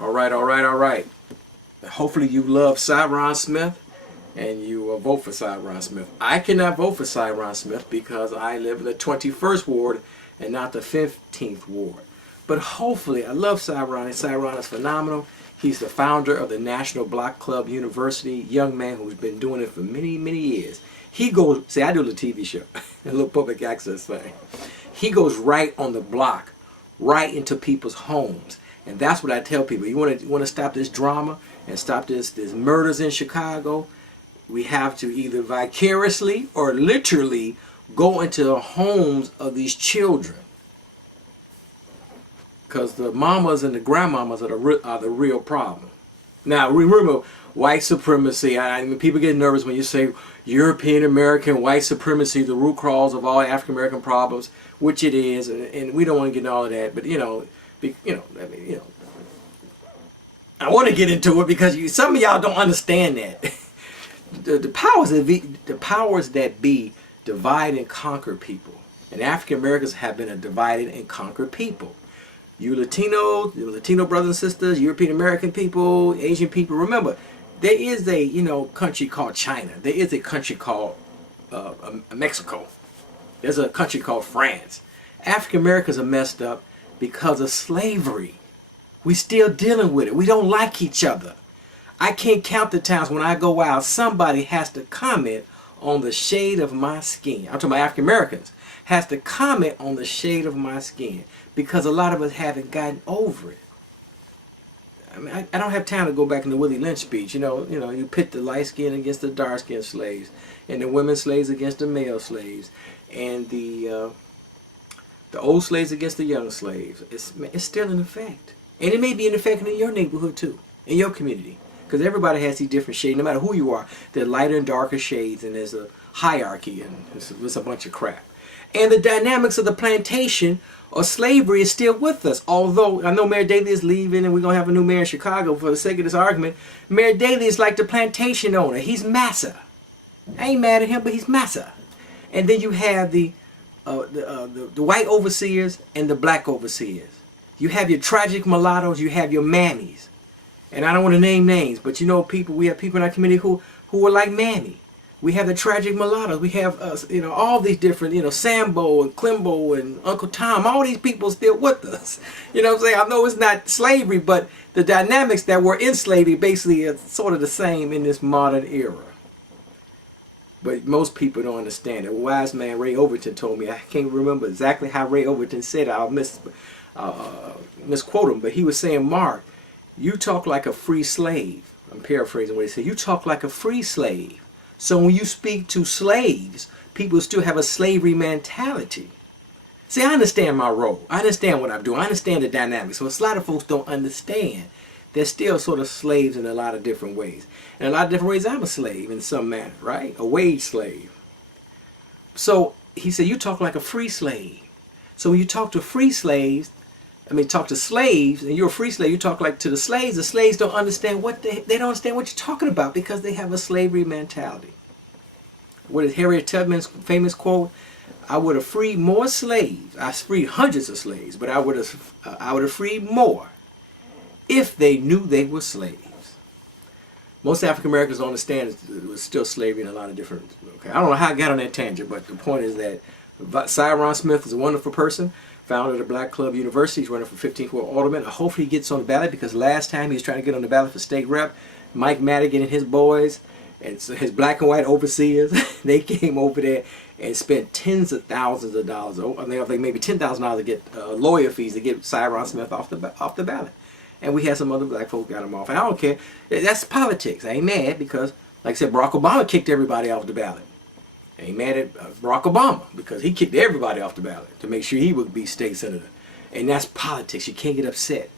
All right, all right, all right. Hopefully you love Cyron Smith and you vote for Cyron Smith. I cannot vote for Cyron Smith because I live in the 21st Ward and not the 15th Ward. But hopefully, I love Cyron. Cyron is phenomenal. He's the founder of the National Block Club University, young man who's been doing it for many, many years. He goes, see, I do a TV show, a little public access thing. He goes right on the block, right into people's homes. And that's what I tell people. You want to stop this drama and stop this murders in Chicago, we have to either vicariously or literally go into the homes of these children. Because the mamas and the grandmamas are the real problem. Now, remember, white supremacy. I mean, people get nervous when you say European American white supremacy, the root cause of all African American problems, which it is, and we don't want to get into all of that. But I want to get into it because some of y'all don't understand that. the powers that be divide and conquer people, and African Americans have been a divided and conquered people. You Latinos, your Latino brothers and sisters, European American people, Asian people. Remember, there is a country called China. There is a country called Mexico. There's a country called France. African Americans are messed up because of slavery. We still dealing with it. We don't like each other. I can't count the times when I go out, somebody has to comment on the shade of my skin. I'm talking about African Americans. Has to comment on the shade of my skin because a lot of us haven't gotten over it. I mean, I don't have time to go back in the Willie Lynch speech. You pit the light skin against the dark skinned slaves, and the women slaves against the male slaves, and the old slaves against the young slaves. It's still in effect. And it may be in effect in your neighborhood too, in your community. Because everybody has these different shades, no matter who you are. There are lighter and darker shades, and there's a hierarchy, and it's a bunch of crap. And the dynamics of the plantation or slavery is still with us. Although I know Mayor Daley is leaving, and we're going to have a new mayor in Chicago for the sake of this argument. Mayor Daley is like the plantation owner. He's massa. I ain't mad at him, but he's massa. And then you have the white overseers and the black overseers. You have your tragic mulattoes, you have your mammies. And I don't want to name names, but we have people in our community who are like Mammy. We have the tragic mulattoes. We have all these different, Sambo and Klimbo and Uncle Tom. All these people still with us. You know what I'm saying? I know it's not slavery, but the dynamics that were in slavery basically are sort of the same in this modern era. But most people don't understand it. A wise man, Ray Overton, told me, I can't remember exactly how Ray Overton said it. I'll misquote him, but he was saying, Mark, you talk like a free slave. I'm paraphrasing what he said. You talk like a free slave. So when you speak to slaves, people still have a slavery mentality. See, I understand my role. I understand what I'm doing. I understand the dynamics. So a lot of folks don't understand. They're still sort of slaves in a lot of different ways. In a lot of different ways, I'm a slave in some manner, right? A wage slave. So he said, you talk like a free slave. So when you talk to free slaves, talk to slaves, and you're a free slave, you talk like to the slaves don't understand they don't understand what you're talking about because they have a slavery mentality. What is Harriet Tubman's famous quote? I would have freed more slaves. I freed hundreds of slaves, but I would have freed more if they knew they were slaves. Most African Americans don't understand it was still slavery in a lot of different. Okay, I don't know how I got on that tangent, but the point is that Cyron Smith is a wonderful person. Founder of the Black Club University. He's running for 15th Ward Alderman. Hopefully he gets on the ballot because last time he was trying to get on the ballot for state rep. Mike Madigan and his boys and his black and white overseers, they came over there and spent tens of thousands of dollars. I think maybe $10,000 to get lawyer fees to get Cyron Smith off the ballot. And we had some other black folk got him off. And I don't care. That's politics. I ain't mad because, like I said, Barack Obama kicked everybody off the ballot. I ain't mad at Barack Obama because he kicked everybody off the ballot to make sure he would be state senator. And that's politics. You can't get upset.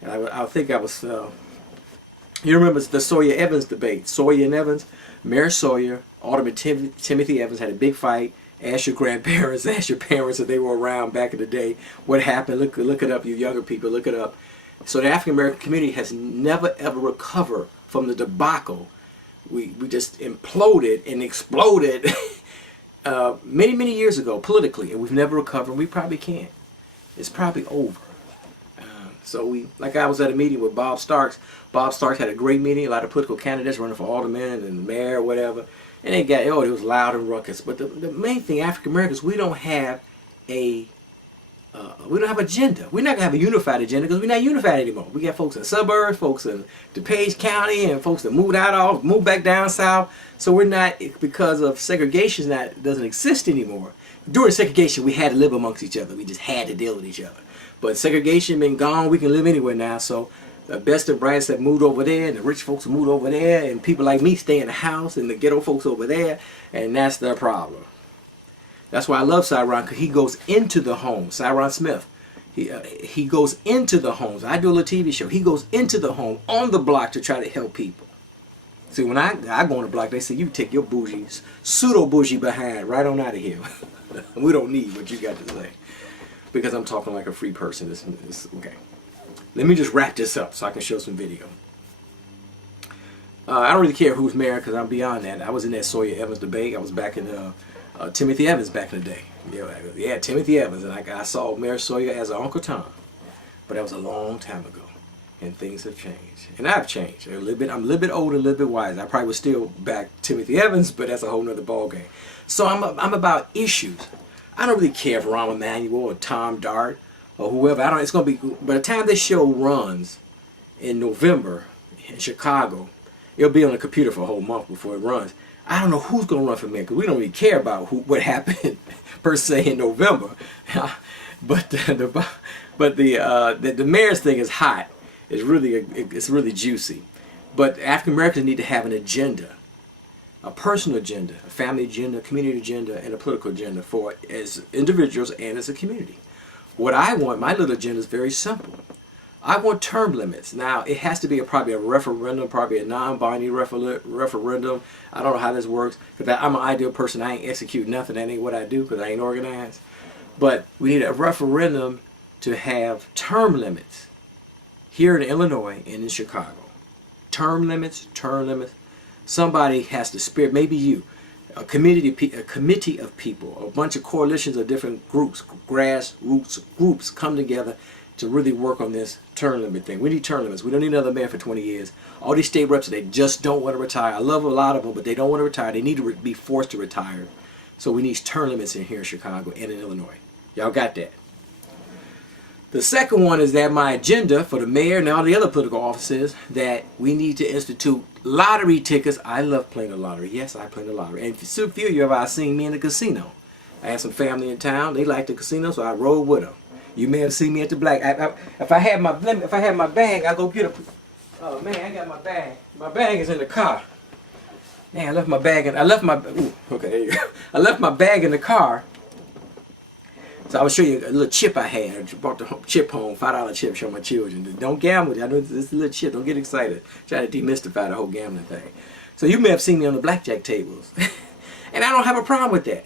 And I think I was, you remember the Sawyer Evans debate. Sawyer and Evans, Mayor Sawyer, Alderman Timothy Evans had a big fight. Ask your grandparents, ask your parents if they were around back in the day. What happened? Look it up, you younger people, look it up. So the African American community has never ever recovered from the debacle. We just imploded and exploded many, many years ago politically, and we've never recovered. We probably can't. It's probably over. So like I was at a meeting with Bob Starks. Bob Starks had a great meeting, a lot of political candidates running for alderman and mayor or whatever. And they got, it was loud and ruckus. But the main thing, African Americans, we don't have a agenda. We're not gonna have a unified agenda because we're not unified anymore. We got folks in the suburbs, folks in DuPage County, and folks that moved back down south. So we're not, because of segregation that doesn't exist anymore. During segregation, we had to live amongst each other. We just had to deal with each other. But segregation been gone. We can live anywhere now. So the best and brightest have moved over there, and the rich folks have moved over there, and people like me stay in the house, and the ghetto folks over there, and that's their problem. That's why I love Cyron, because he goes into the home. Cyron Smith, he goes into the homes. I do a little TV show. He goes into the home on the block to try to help people. See, when I go on the block, they say, you take your bougie, pseudo bougie behind right on out of here. We don't need what you got to say, because I'm talking like a free person. Okay. Let me just wrap this up so I can show some video. I don't really care who's mayor, because I'm beyond that. I was in that Sawyer Evans debate. I was back in Timothy Evans back in the day. Yeah, Timothy Evans, and I saw Mayor Sawyer as an Uncle Tom. But that was a long time ago, and things have changed. And I've changed a little bit. I'm a little bit older, a little bit wiser. I probably would still back Timothy Evans, but that's a whole nother ballgame. So I'm about issues. I don't really care if Rahm Emanuel or Tom Dart or whoever. It's gonna be, by the time this show runs in November in Chicago, it'll be on the computer for a whole month before it runs. I don't know who's going to run for mayor, because we don't really care about what happened per se in November. But the mayor's thing is hot. It's really juicy. But African Americans need to have an agenda, a personal agenda, a family agenda, a community agenda, and a political agenda for as individuals and as a community. What I want, my little agenda is very simple. I want term limits. Now, it has to be probably a referendum, probably a non-binding referendum. I don't know how this works, because I'm an ideal person. I ain't execute nothing. That ain't what I do, because I ain't organized. But we need a referendum to have term limits here in Illinois and in Chicago. Term limits, term limits. Somebody has to spear, maybe you, a committee of people, a bunch of coalitions of different groups, grassroots groups come together to really work on this term limit thing. We need term limits. We don't need another mayor for 20 years. All these state reps, they just don't want to retire. I love a lot of them, but they don't want to retire. They need to be forced to retire. So we need term limits in here in Chicago and in Illinois. Y'all got that? The second one is that my agenda for the mayor and all the other political offices, that we need to institute lottery tickets. I love playing the lottery. Yes, I play the lottery. And so few of you have seen me in the casino. I had some family in town. They like the casino, so I rode with them. You may have seen me at the black. If I had my bag, I go get a. Oh man, I got my bag. My bag is in the car. Man, I left my bag and okay, there you go. I left my bag in the car. So I will show you a little chip I had. I brought the chip home, $5 chip, show my children. Don't gamble. I know this is a little chip. Don't get excited. Try to demystify the whole gambling thing. So you may have seen me on the blackjack tables, and I don't have a problem with that.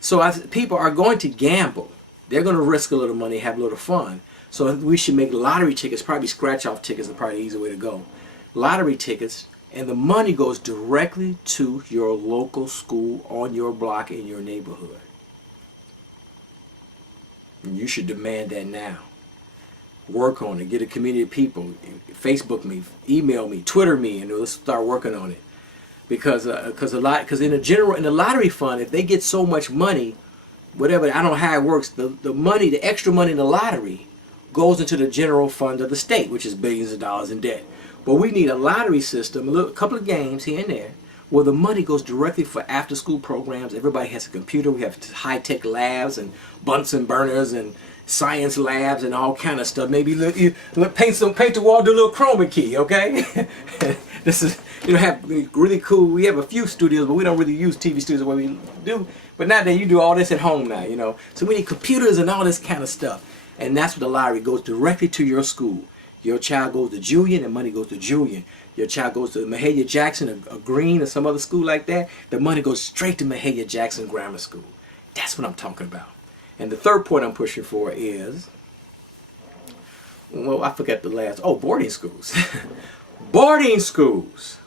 So people are going to gamble. They're going to risk a little money, have a little fun. So we should make lottery tickets, probably scratch-off tickets is probably the easy way to go. Lottery tickets, and the money goes directly to your local school, on your block, in your neighborhood. And you should demand that now. Work on it. Get a community of people. Facebook me, email me, Twitter me, and let's start working on it. Because in the lottery fund, if they get so much money, whatever, I don't know how it works, the money, the extra money in the lottery goes into the general fund of the state, which is billions of dollars in debt. But we need a lottery system, a couple of games here and there, where the money goes directly for after-school programs. Everybody has a computer. We have high-tech labs and Bunsen burners and science labs and all kind of stuff. Maybe paint the wall, do a little chroma key, okay? This is, have really cool. We have a few studios, but we don't really use TV studios the way we do. But nowadays, you do all this at home now, So we need computers and all this kind of stuff. And that's what the lottery goes directly to your school. Your child goes to Julian, and money goes to Julian. Your child goes to Mahalia Jackson, or Green, or some other school like that. The money goes straight to Mahalia Jackson Grammar School. That's what I'm talking about. And the third point I'm pushing for is, well, I forgot the last. Oh, boarding schools. Boarding schools.